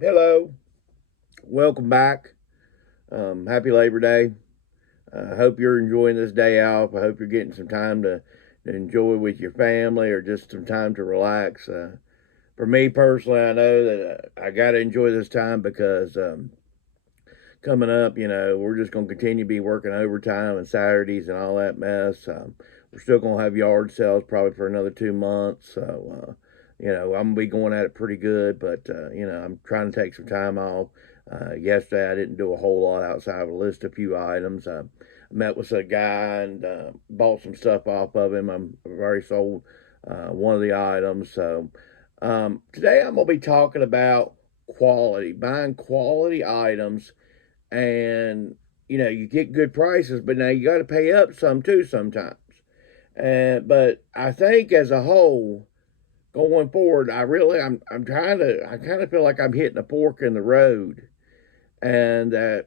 Hello, welcome back. Happy Labor Day. I hope you're enjoying this day off. I hope you're getting some time to enjoy with your family or just some time to relax. For me personally, I know that I got to enjoy this time because coming up, we're just going to continue to be working overtime and Saturdays and all that mess. We're still going to have yard sales probably for another 2 months. So, I'm going to be going at it pretty good, but, I'm trying to take some time off. Yesterday, I didn't do a whole lot outside of a list a few items. I met with a guy and bought some stuff off of him. I've already sold one of the items. So, today I'm going to be talking about quality, buying quality items, and you get good prices, but now you got to pay up some too sometimes. And but I think as a whole, going forward, I'm trying to I kind of feel like I'm hitting a fork in the road, and that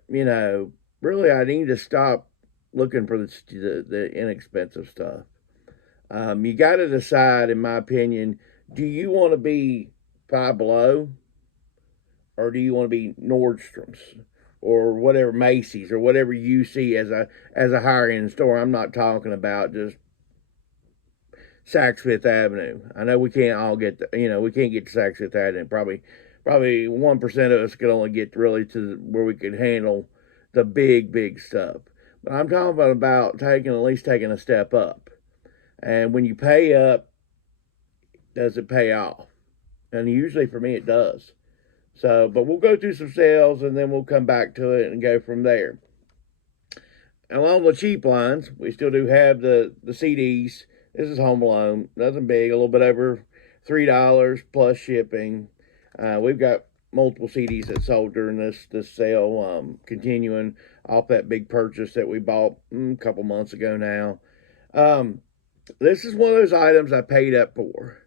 really I need to stop looking for the inexpensive stuff. You got to decide, in my opinion, do you want to be Five Below, or do you want to be Nordstrom's or whatever, Macy's or whatever you see as a higher end store? I'm not talking about just Saks Fifth Avenue. I know we can't all get we can't get to Saks Fifth Avenue. Probably 1% of us could only get really to where we could handle the big stuff. But I'm talking about taking, at least taking a step up. And when you pay up, does it pay off? And usually for me it does. So, but we'll go through some sales and then we'll come back to it and go from there. Along the cheap lines, we still do have the CDs. This is Home Alone, nothing big, a little bit over $3 plus shipping. We've got multiple CDs that sold during this sale, continuing off that big purchase that we bought a couple months ago now. Um, this is one of those items I paid up for.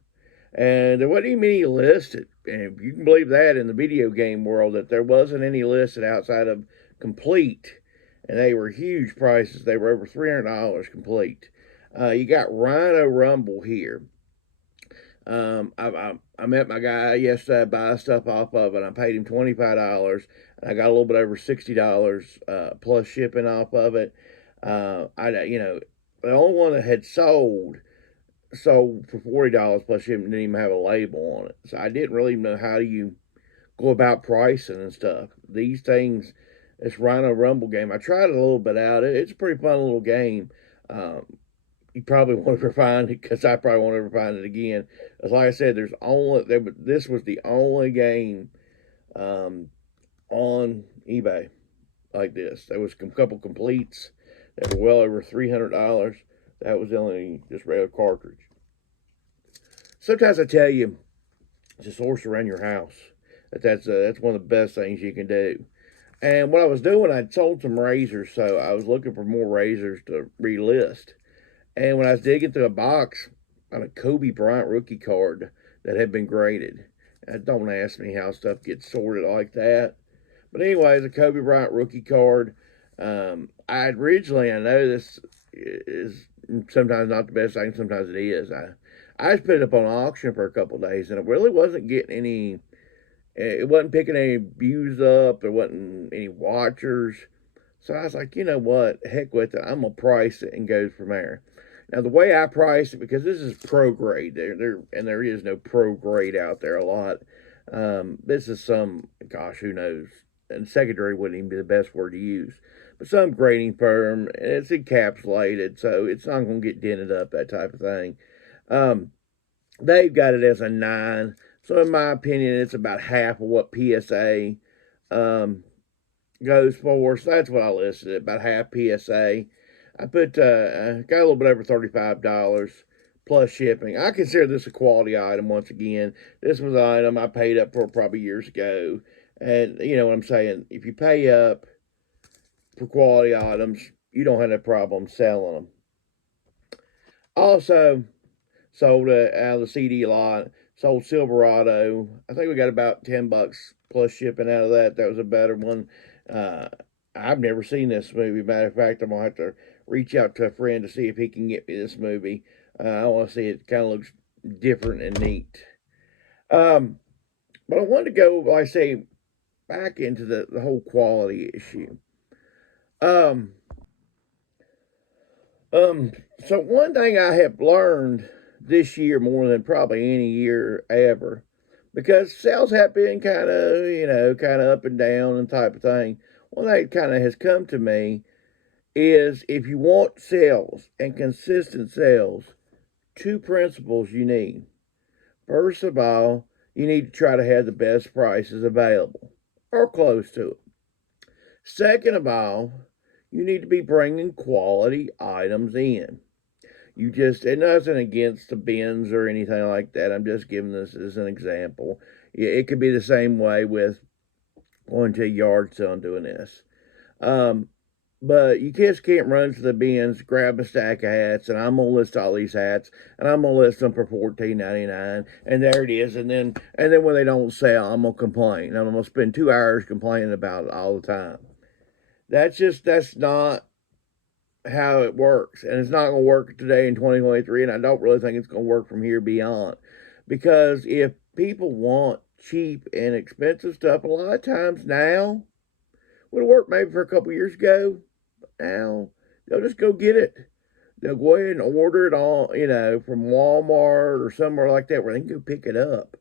And there wasn't even any listed. And you can believe that in the video game world, that there wasn't any listed outside of Complete. And they were huge prices. They were over $300 Complete. You got Rhino Rumble here. I met my guy yesterday. I buy stuff off of it. I paid him $25, and I got a little bit over $60 plus shipping off of it. The only one that had sold for $40 plus shipping, didn't even have a label on it. So I didn't really know how you go about pricing and stuff. These things, this Rhino Rumble game, I tried it a little bit out. It's a pretty fun little game. You probably won't ever find it, because I probably won't ever find it again. As like I said, this was the only game on eBay like this. There was a couple completes that were well over $300. That was the only just regular cartridge. Sometimes I tell you, just horse around your house. That's one of the best things you can do. And what I was doing, I'd sold some razors, so I was looking for more razors to relist. And when I was digging through a box on a Kobe Bryant rookie card that had been graded, don't ask me how stuff gets sorted like that. But anyways, a Kobe Bryant rookie card. I know this is sometimes not the best thing, sometimes it is. I just put it up on auction for a couple of days, and it really wasn't getting any. It wasn't picking any views up. There wasn't any watchers. So I was like, you know what? Heck with it. I'm gonna price it and go from there. Now the way I price it, because this is pro grade, there is no pro grade out there a lot. This is some, gosh, who knows? And secondary wouldn't even be the best word to use. But some grading firm, it's encapsulated, so it's not going to get dented up, that type of thing. Um, they've got it as a 9. So in my opinion, it's about half of what PSA um, goes for. So that's what I listed it, about half PSA. I got a little bit over $35 plus shipping. I consider this a quality item once again. This was an item I paid up for probably years ago. And you know what I'm saying? If you pay up for quality items, you don't have a problem selling them. Also, sold out of the CD lot, sold Silverado. I think we got about $10 plus shipping out of that. That was a better one. Uh, I've never seen this movie. Matter of fact, I'm gonna have to reach out to a friend to see if he can get me this movie. I want to see it. Kind of looks different and neat. Um, but I wanted to go, like I say, back into the whole quality issue. Um, um, so one thing I have learned this year more than probably any year ever, because sales have been kind of, kind of up and down and type of thing. One thing that kind of has come to me is if you want sales and consistent sales, two principles you need. First of all, you need to try to have the best prices available or close to it. Second of all, you need to be bringing quality items in. You just, and nothing against the bins or anything like that. I'm just giving this as an example. It could be the same way with going to a yard sale and doing this. Um, but you just can't run to the bins, grab a stack of hats, and I'm gonna list all these hats, and I'm gonna list them for $14.99, and there it is. And then when they don't sell, I'm gonna complain. I'm gonna spend 2 hours complaining about it all the time. That's not how it works, and it's not gonna work today in 2023, and I don't really think it's gonna work from here beyond, because if people want cheap and expensive stuff, a lot of times now would have worked maybe for a couple years ago. Now they'll just go get it. They'll go ahead and order it on, from Walmart or somewhere like that where they can go pick it up.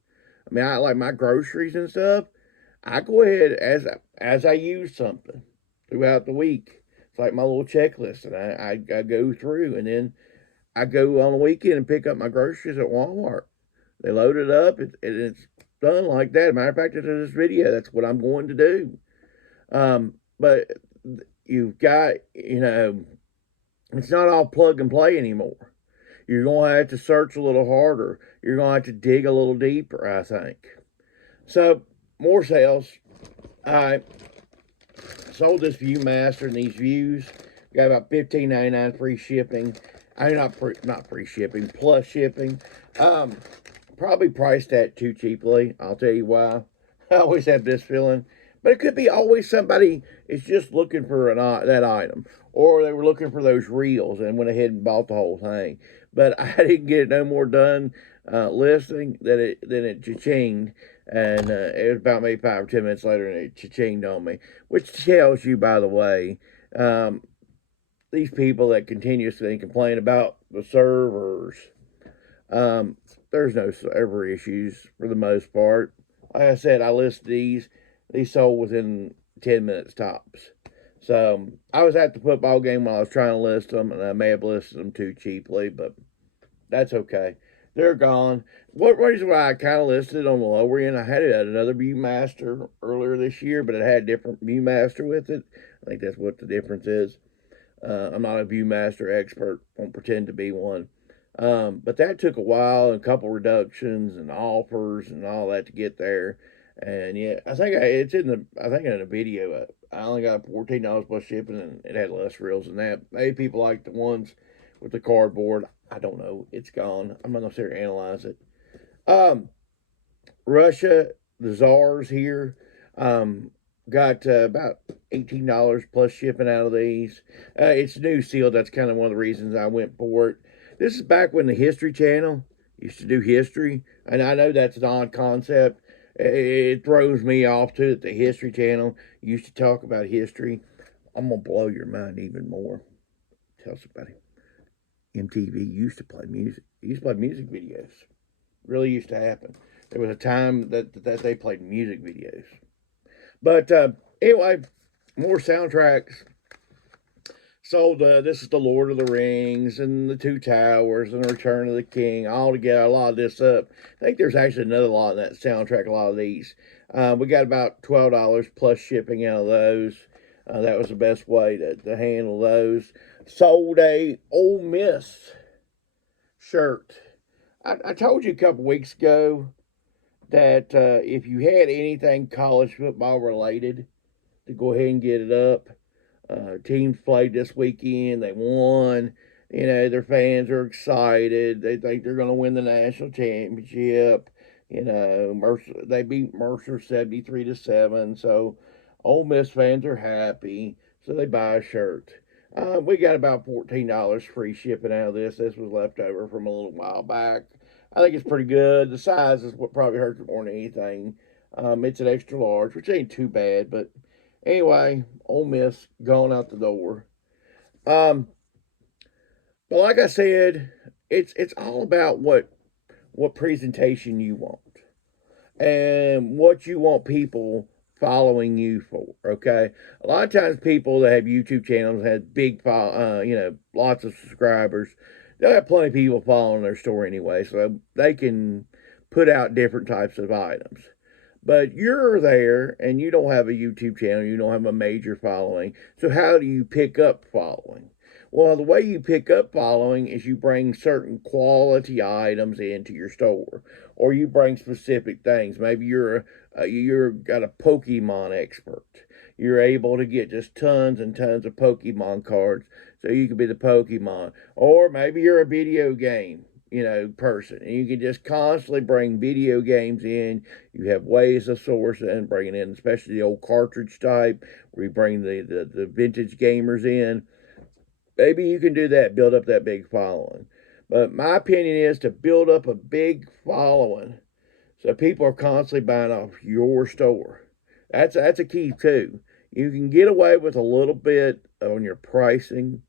I mean, I like my groceries and stuff. I go ahead as I use something throughout the week. It's like my little checklist, and I go through, and then I go on the weekend and pick up my groceries at Walmart. They load it up, and it's done like that. As a matter of fact, after this video, that's what I'm going to do. But you've got, it's not all plug and play anymore. You're going to have to search a little harder. You're going to have to dig a little deeper, I think. So, more sales. I sold this Viewmaster and these views. Got about $15.99 free shipping. I mean, not free shipping, plus shipping. Probably priced that too cheaply. I'll tell you why. I always have this feeling. But it could be always somebody is just looking for that item. Or they were looking for those reels and went ahead and bought the whole thing. But I didn't get no more done listing than it cha-chinged. And it was about maybe 5 or 10 minutes later, and it cha-chinged on me. Which tells you, by the way, these people that continuously complain about the servers, there's no server issues for the most part. Like I said, I list these sold within 10 minutes tops. So I was at the football game while I was trying to list them, and I may have listed them too cheaply, but that's okay. They're gone. What reason why I kind of listed on the lower end, I had another Viewmaster earlier this year, but it had a different Viewmaster with it. I think that's what the difference is. I'm not a Viewmaster expert. Won't pretend to be one. But that took a while, and a couple reductions and offers and all that to get there. And yeah, I think in the video. I only got $14 plus shipping, and it had less reels than that. Maybe people like the ones with the cardboard. I don't know. It's gone. I'm not gonna sit here and analyze it. Russia, the czars here, got about $18 plus shipping out of these. It's new sealed. That's kind of one of the reasons I went for it. This is back when the History Channel used to do history, and I know that's an odd concept. It throws me off too that the History Channel used to talk about history. I'm gonna blow your mind even more. Tell somebody. MTV used to play music. They used to play music videos. Really used to happen. There was a time that they played music videos. But anyway, more soundtracks. So this is the Lord of the Rings and the Two Towers and the Return of the King. All together, a lot of this up. I think there's actually another lot in that soundtrack, a lot of these. We got about $12 plus shipping out of those. That was the best way to handle those. Sold a Ole Miss shirt. I told you a couple weeks ago that if you had anything college football related, to go ahead and get it up. Teams played this weekend. They won. Their fans are excited. They think they're going to win the national championship. They beat Mercer 73-7. So Ole Miss fans are happy. So they buy a shirt. We got about $14 free shipping out of this. This was left over from a little while back. I think it's pretty good. The size is what probably hurts it more than anything. It's an extra large, which ain't too bad. But anyway, Ole Miss going out the door. Um, but like I said, it's all about what presentation you want and what you want people following you for. Okay, a lot of times people that have YouTube channels have lots of subscribers. They'll have plenty of people following their store anyway, so they can put out different types of items. But you're there and you don't have a YouTube channel, you don't have a major following. So, how do you pick up following? Well, the way you pick up following is you bring certain quality items into your store, or you bring specific things. Maybe you're got a Pokemon expert. You're able to get just tons and tons of Pokemon cards, so you can be the Pokemon. Or maybe you're a video game person, and you can just constantly bring video games in. You have ways of sourcing and bringing in, especially the old cartridge type, where you bring the vintage gamers in. Maybe you can do that, build up that big following. But my opinion is to build up a big following so people are constantly buying off your store. That's a key too. You can get away with a little bit on your pricing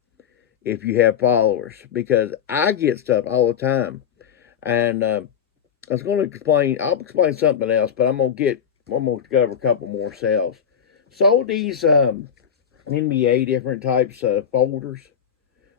if you have followers, because I get stuff all the time. And I was going to explain. I'll explain something else, but I'm gonna cover a couple more sales. Sold these NBA different types of folders.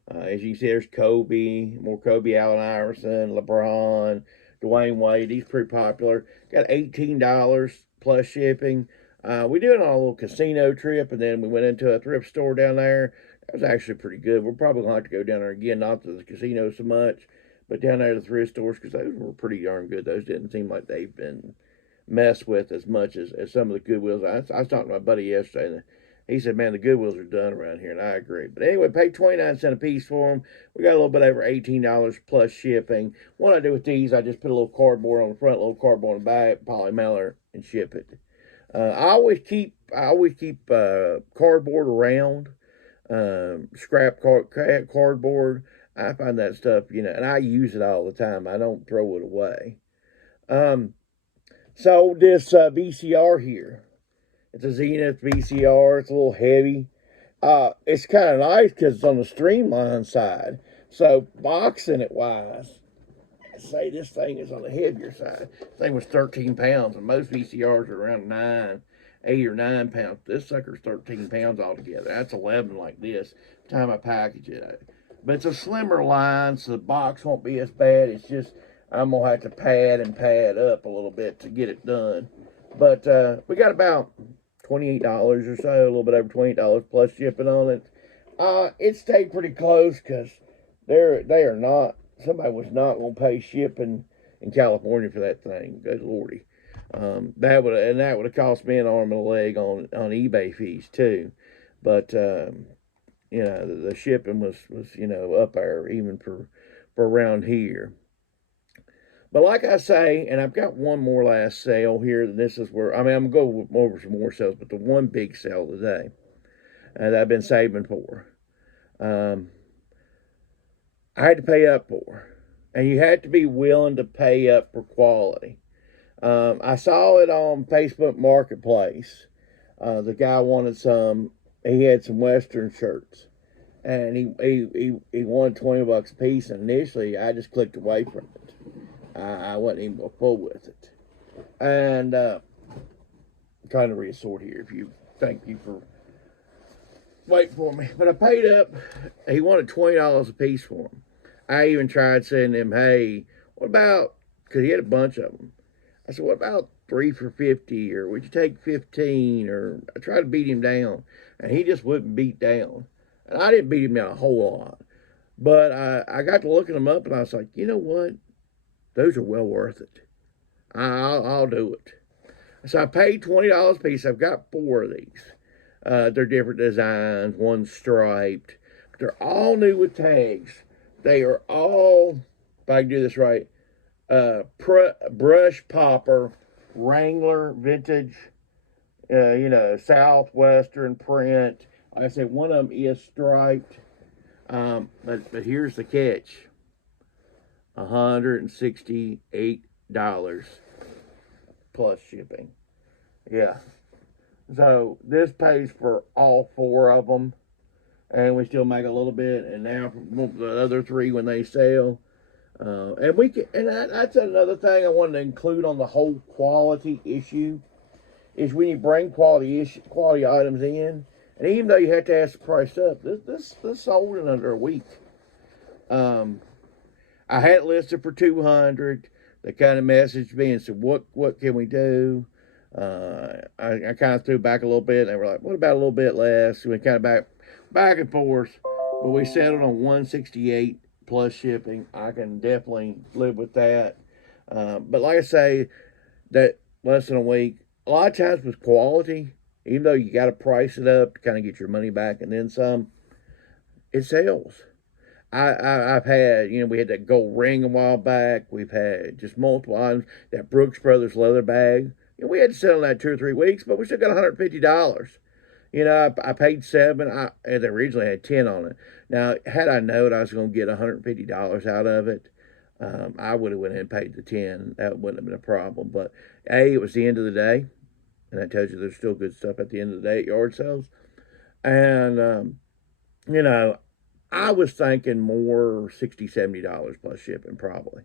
As you can see, there's Kobe, Allen Iverson, LeBron, Dwayne Wade. These pretty popular. Got $18 plus shipping. We did it on a little casino trip, and then we went into a thrift store down there. That was actually pretty good. We're probably going to have to go down there again, not to the casino so much, but down there to the thrift stores, because those were pretty darn good. Those didn't seem like they've been messed with as much as some of the Goodwills. I was talking to my buddy yesterday, and he said, man, the Goodwills are done around here, and I agree. But anyway, paid 29 cents a piece for them. We got a little bit over $18 plus shipping. What I do with these, I just put a little cardboard on the front, a little cardboard on the back, poly mailer, and ship it. I always keep cardboard around, scrap cardboard. I find that stuff, and I use it all the time. I don't throw it away. So this VCR here, it's a Zenith VCR. It's a little heavy. It's kind of nice because it's on the streamlined side. So boxing it wise, I say this thing is on the heavier side. This thing was 13 pounds, and most VCRs are around 8 or 9 pounds. This sucker's 13 pounds altogether. That's 11 like this. Time I package it. But it's a slimmer line, so the box won't be as bad. It's just I'm gonna have to pad up a little bit to get it done. But we got about $28 or so, a little bit over $28 plus shipping on it. It stayed pretty close because they are not. Somebody was not going to pay shipping in California for that thing. Good lordy, that would have cost me an arm and a leg on eBay fees too. But the shipping was up there even for around here. But like I say, and I've got one more last sale here. This is where, I'm going to go over some more sales, but the one big sale today that I've been saving for, I had to pay up for. And you had to be willing to pay up for quality. I saw it on Facebook Marketplace. The guy wanted he had some Western shirts. And he wanted $20 a piece. And initially, I just clicked away from it. I wasn't even going to fool with it. And trying to reassort here. Thank you for waiting for me. But I paid up. He wanted $20 a piece for them. I even tried saying to him, hey, what about, because he had a bunch of them. I said, what about 3 for $50, or would you take 15? Or I tried to beat him down, and he just wouldn't beat down. And I didn't beat him down a whole lot. But I got to looking them up, and I was like, you know what? Those are well worth it. I'll do it. So I paid $20 a piece. I've got 4 of these. They're different designs. One's striped. They're all new with tags. They are all, if I can do this right, brush popper, Wrangler vintage, Southwestern print. Like I said, one of them is striped. But here's the catch. $168 plus shipping. Yeah. So this pays for all 4 of them, and we still make a little bit. And now for the other 3 when they sell, and we can. And that's another thing I wanted to include on the whole quality issue is when you bring quality items in, and even though you have to ask the price up, this sold in under a week. Um, I had it listed for 200. They kind of messaged me and said, "What can we do?" I kind of threw back a little bit, and they were like, "What about a little bit less?" We kind of back and forth, but we settled on 168 plus shipping. I can definitely live with that. But like I say, that less than a week. A lot of times with quality, even though you got to price it up to kind of get your money back and then some, it sells. I've had, we had that gold ring a while back. We've had just multiple items. That Brooks Brothers leather bag. We had to sell that 2 or 3 weeks, but we still got $150. I paid 7. They originally had 10 on it. Now, had I known I was going to get $150 out of it, I would have went ahead and paid the 10. That wouldn't have been a problem. But it was the end of the day, and that tells you there's still good stuff at the end of the day at yard sales. And you know, I was thinking more $60, $70 plus shipping probably,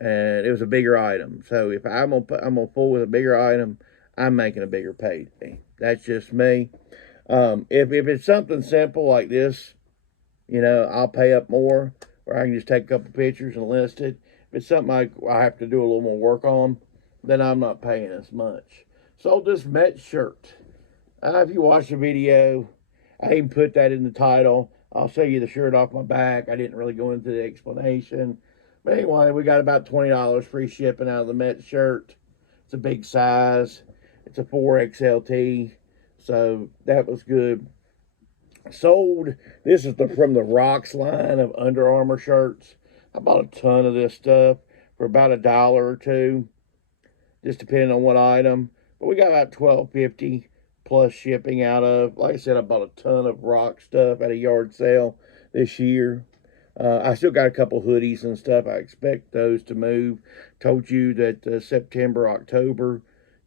and it was a bigger item. So if I'm gonna pull with a bigger item, I'm making a bigger payday. That's just me. If it's something simple like this, I'll pay up more, or I can just take a couple pictures and list it. If it's something I have to do a little more work on, then I'm not paying as much. Sold this Met shirt. If you watch the video, I even put that in the title. I'll show you the shirt off my back. I didn't really go into the explanation. But anyway, we got about $20 free shipping out of the Met shirt. It's a big size. It's a 4XLT. So that was good. Sold. This is from the Rocks line of Under Armour shirts. I bought a ton of this stuff for about $1 or $2, just depending on what item. But we got about $12.50 plus shipping out of. Like I said, I bought a ton of rock stuff at a yard sale this year. I still got a couple hoodies and stuff. I expect those to move. Told you that September, October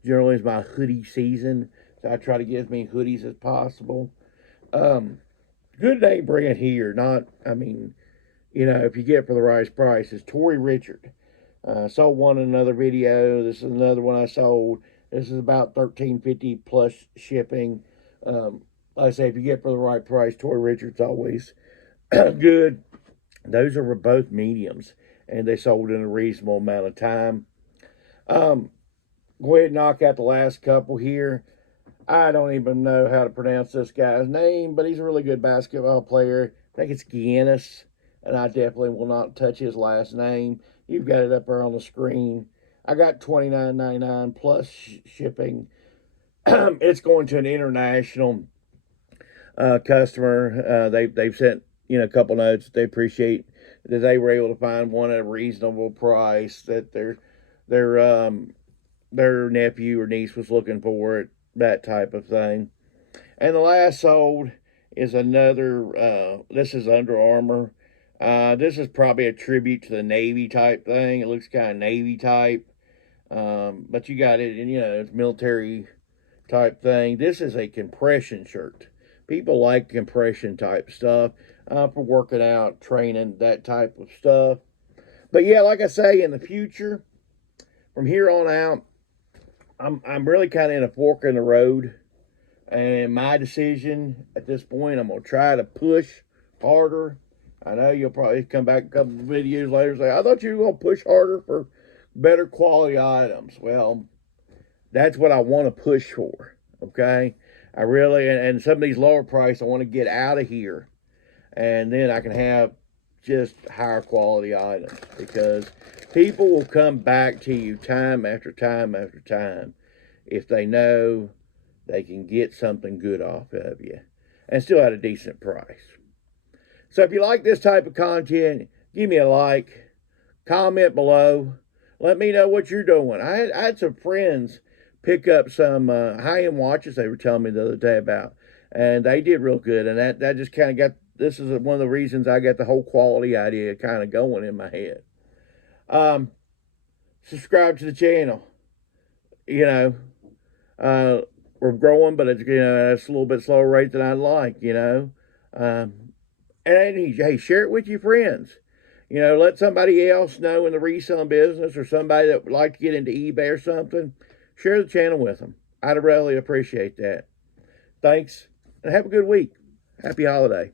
generally is my hoodie season. So I try to get as many hoodies as possible. Good name brand here. If you get it for the right price, is Tory Richard. Sold one in another video. This is another one I sold. This is about $13.50 plus shipping. Like I say, if you get it for the right price, Tory Richard's always good. Those are both mediums, and they sold in a reasonable amount of time. Go ahead and knock out the last couple here. I don't even know how to pronounce this guy's name, but he's a really good basketball player. I think it's Giannis, and I definitely will not touch his last name. You've got it up there on the screen. I got $29.99 plus shipping. It's going to an international customer. They've sent a couple notes. They appreciate that they were able to find one at a reasonable price. That their nephew or niece was looking for it. That type of thing. And the last sold is another. This is Under Armour. This is probably a tribute to the Navy type thing. It looks kind of Navy type. But you got it, and it's military type thing. This is a compression shirt. People like compression type stuff for working out, training, that type of stuff. But yeah, like I say, in the future, from here on out, I'm really kind of in a fork in the road. And my decision at this point, I'm going to try to push harder. I know you'll probably come back a couple of videos later and say, I thought you were going to push harder for better quality items. Well, that's what I want to push for, okay? I really, and some of these lower price, I want to get out of here. And then I can have just higher quality items, because people will come back to you time after time after time if they know they can get something good off of you and still at a decent price. So if you like this type of content, give me a like, comment below, let me know what you're doing. I had some friends pick up some high-end watches they were telling me the other day about, and they did real good, and that just kind of got, this is one of the reasons I got the whole quality idea kind of going in my head. Subscribe to the channel. We're growing, but it's, it's a little bit slower rate than I'd like, And hey, share it with your friends. Let somebody else know in the reselling business or somebody that would like to get into eBay or something. Share the channel with them. I'd really appreciate that. Thanks, and have a good week. Happy holiday.